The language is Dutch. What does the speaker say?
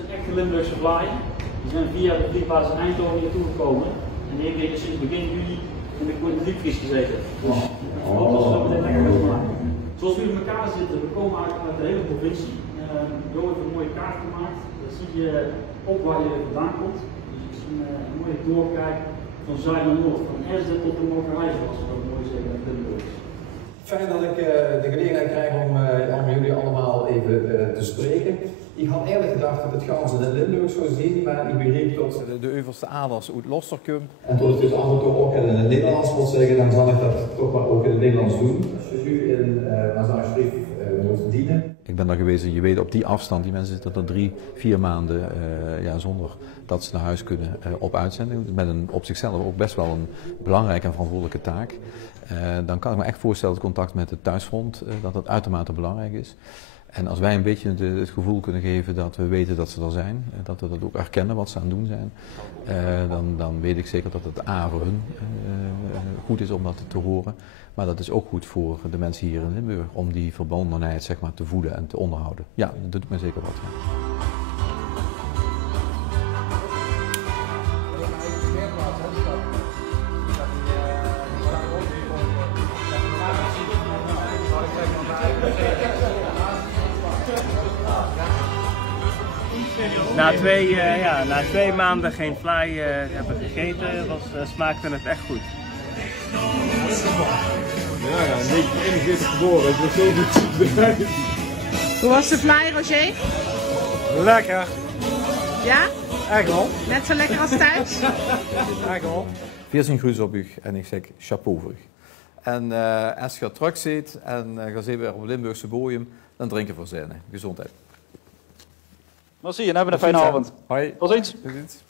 is een echte Limburgse fly. Die zijn via de vliegbasis in Eindhoven hier toegekomen. En die heeft sinds begin juli in de diepvries gezeten. Dus ik hoop dat ze dat meteen lekker gaan maken. Zoals we in elkaar zitten, we komen eigenlijk uit de hele provincie. Jo heeft een mooie kaart gemaakt. Dat zie je ook waar je vandaan komt. Dus je ziet een mooie doorkijk van zuid naar noord. Van Esden tot de Mokerij, zoals we dat mooi zeggen in Limburg. Fijn dat ik de gelegenheid krijg om jullie allemaal even te spreken. Ik had eigenlijk gedacht dat het Gans in Limburg zou zien, maar ik begreep tot de Euverste Aders uit Losterkum. En tot ik dus af en toe ook in het Nederlands wil zeggen, dan zal ik dat toch maar ook in het Nederlands doen. Als je nu in Maastricht moet dienen. Ik ben daar geweest en je weet op die afstand, die mensen zitten er 3-4 maanden zonder dat ze naar huis kunnen op uitzending. Met een op zichzelf ook best wel een belangrijke en verantwoordelijke taak. Dan kan ik me echt voorstellen dat contact met het thuisfront, dat uitermate belangrijk is. En als wij een beetje het gevoel kunnen geven dat we weten dat ze er zijn, dat we dat ook erkennen wat ze aan het doen zijn, dan weet ik zeker dat het voor hun goed is om dat te horen. Maar dat is ook goed voor de mensen hier in Limburg, om die verbondenheid zeg maar, te voeden en te onderhouden. Ja, dat doet me zeker wat. Ja. Na 2 maanden geen fly hebben gegeten, smaakte het echt goed. Ja, 1941 geboren, ik was zo goed. Hoe was de fly, Roger? Lekker. Ja? Echt wel. Net zo lekker als thuis? Echt wel. Wir sind grüß op u en ik zeg chapeau voor u. En als je terug zit en je zit weer op Limburgse bodem, dan drinken voor zijn. Gezondheid. Merci en hebben een fijne avond. Hoi. Tot ziens. Tot ziens.